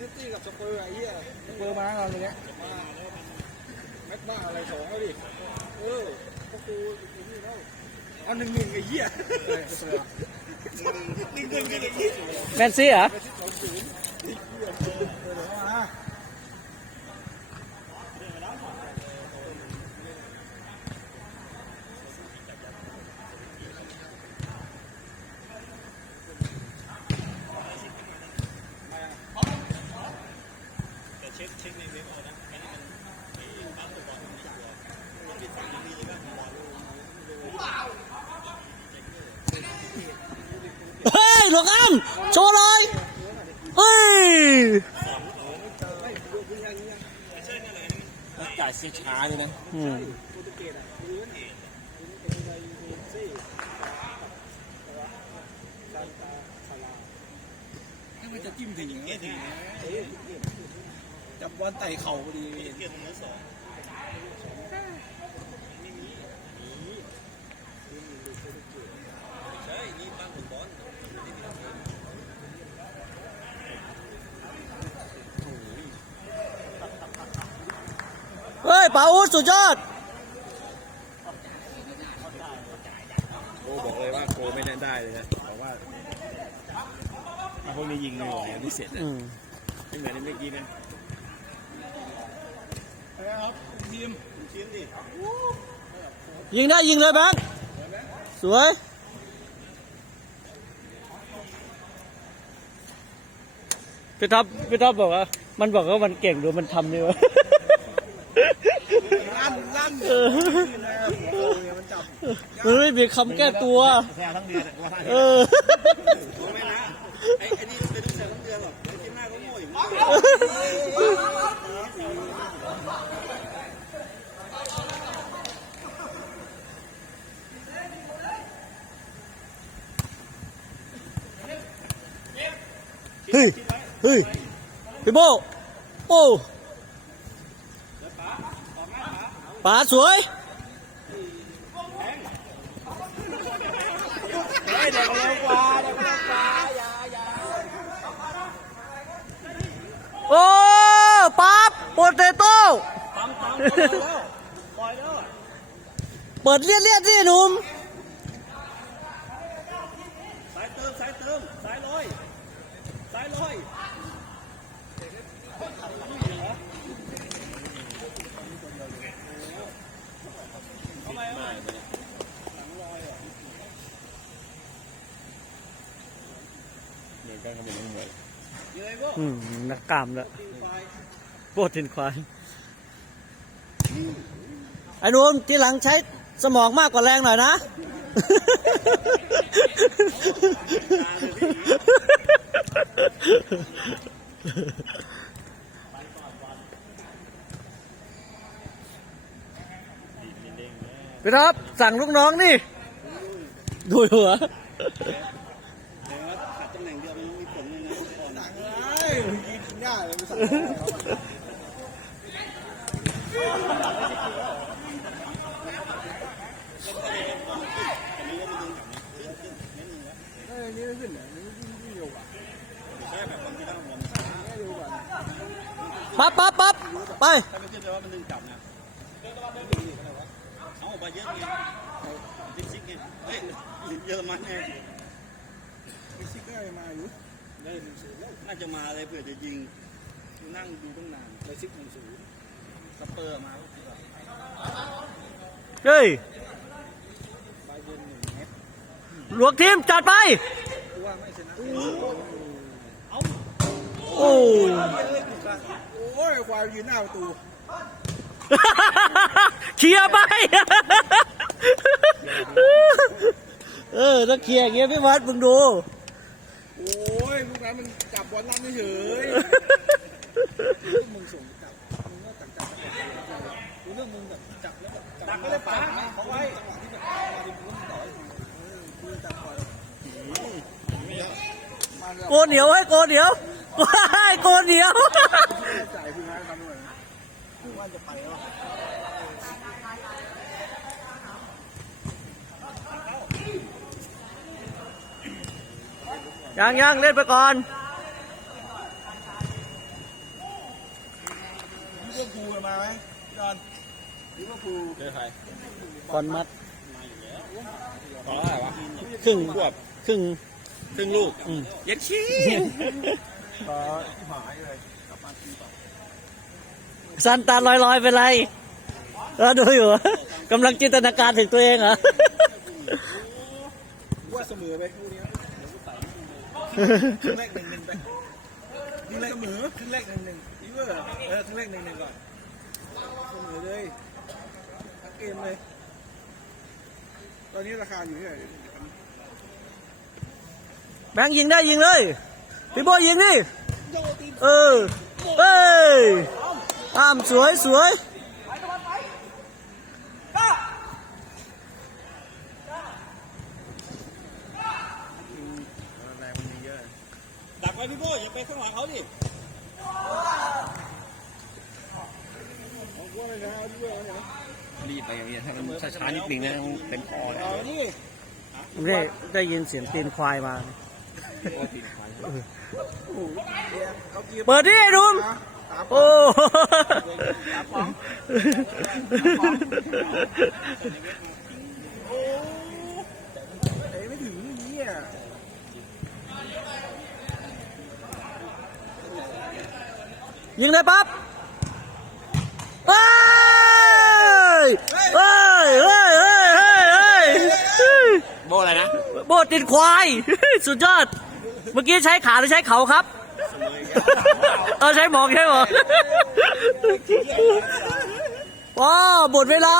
ซิตี้กับสเปอร์ไอ้เหี้ยสเปอร์มาเราอย่างเงี้ยแม็กบ้าอะไรสองแล้วดิเออพวกกูอีกนี่แล้วเอาหนึ่งหนึ่งไอ้เหี้ยหนึ่งหนึ่งไอ้เหี้ยแมนซี่เหรอ ไปที่สองศูนย์เดี๋ยวมา เฮ้ย หลวงอันโชว์เลยเฮ้ยจ่ายเสียช้าเลยนะอืมโปรตุเกสอะพื้นเป็นไดเมซี่ซานตาซาลาถ้ามันจะจิ้มถึงอย่างนี้ถึงจับบอลไต่เข่าพอดี เทียบมือสองเฮ้ยป๋าอู๊ดสุดยอด โอ้บอกเลยว่าโกไม่ได้ได้เลยนะแต่ว่าพวกนี้ยิงไม่ไหวนี่เสร็จอืมไม่เหมือนในเมื่อกี้นะครับทีมทีมดิยิงได้ยิงเลยแบงค์สวย พี่ท็อปพี่ท็อปบอกว่า มันบอกว่ามันเก่งดูมันทำนี่วะ ลั่นลั่นเออโอ้ยมันจับมันไม่มีคำแก้ตัวแพ้ทั้งเดือนเออไม่นะไอ้ไอ้นี่เป็นแต่ทั้งเดือนหรอกไอ้ที่หน้าก็โง่เฮ้ย เฮ้ย พี่โบโอ้ ป๋าสวยเฮ้ยเด็กเร็วกว่าเด็กเร็วกว่าอย่าอย่าโอ้ปั๊บโปเตโต้ามตามปล่อยแล้วปล่อยแล้วเปิดเลียดเลียดสิหนุ่มสายเติมสายเติมสายลอยสายลอยทำไมอะ เหมือนกันก็เป็นเหมือยอืมนักกามแล้วตีไฟโปรตีนควายไอ้นุ่มทีหลังใช้สมองมากกว่าแรงหน่อยนะพี่ท็อปสั่งลูกน้องนี่ ดูหัว ปั๊บปั๊บปั๊บไป ถ้าไม่ขึ้นแปลว่ามันดึงกลับนะเอาออกมาเยอะไงซิกซิกไงเฮ้ยเยอรมันไงซิกซิกก็มาอยู่ได้หนึ่งศูนย์แล้วน่าจะมาอะไรเผื่อจะยิง นั่งดูตั้งนานเลยซิกหนึ่งศูนย์สเปอร์มาก็คือแบบเฮ้ยไบเยนหนึ่งเมตรหลวงทีมจัดไป กูว่าไม่ชนะเอาโอ้โอ้ยควายยืนหน้าประตูเคลียร์ไป เออถ้าเคลียร์อย่างเงี้ยพี่วัดมึงดู โอ้ยลูกนั้นมันจับบอลลั่นเฉยมึงส่งจับมึงก็จับจับกูเรื่องมึงแบบจับแล้วแบบจับไม่ได้ปาเขาไว้จังหวะที่แบบมาดิมึงก็ต่อยกูจับก่อน โก นเหนียวให้โกนเหนียวให้โกนเหนียวจ่ายพี่มาทำด้วยกูว่าจะไปแล้วยังยังเล่นไปก่อนมาไหมจอนลิเวอร์พูลเจอใครคอนมัดขออะไรวะครึ่งขวบครึ่ง ครึ่งลูกอืมเย็ดชี้ขอหายเลยกลับบ้านที่ต่อสันตาลอยๆเป็นไรเออดูอยู่ กำลังจินตนาการถึงตัวเองเหรอ ว่าเสมอไปคู่นี้ครึ่งแรกหนึ่งหนึ่งไปครึ่งแรกเสมอครึ่งแรกหนึ่งหนึ่งลิเวอร์เออครึ่งแรกหนึ่งหนึ่งก่อนเสมอเลยทั้งเกมเลย ตอนนี้ราคาอยู่ที่ไหน แบงค์ยิงได้ยิงเลยพี่โบยิงดิเออเอ้ยอ้ามสวยสวยแรงมันมีเยอะดักไว้พี่โบ้อย่าไปข้างหลังเขาดิเอาพวกอะไรนะเอาพี่โบ้เอาเนี่ยรีบไปอย่างเงี้ยถ้ามันช้าๆนิดนึงนะต้องเต็มคอเลยเอานี่ได้ได้ยินเสียงตีนควายมา เนี่ยเอาเกียร์เปิดดิไอ้หนุ่มตามโอ้โอ้ไม่ถึงนี่อะยิงเลยปั๊บเฮ้ยเฮ้ยเฮ้ยเฮ้ยเฮ้ยเฮ้ยเฮ้ยโบอะไรนะ โบติดควาย สุดยอด เมื่อกี้ใช้ขาหรือใช้เขาครับ เออใช้หมอกใช่หมอกว้าวหมดเวลา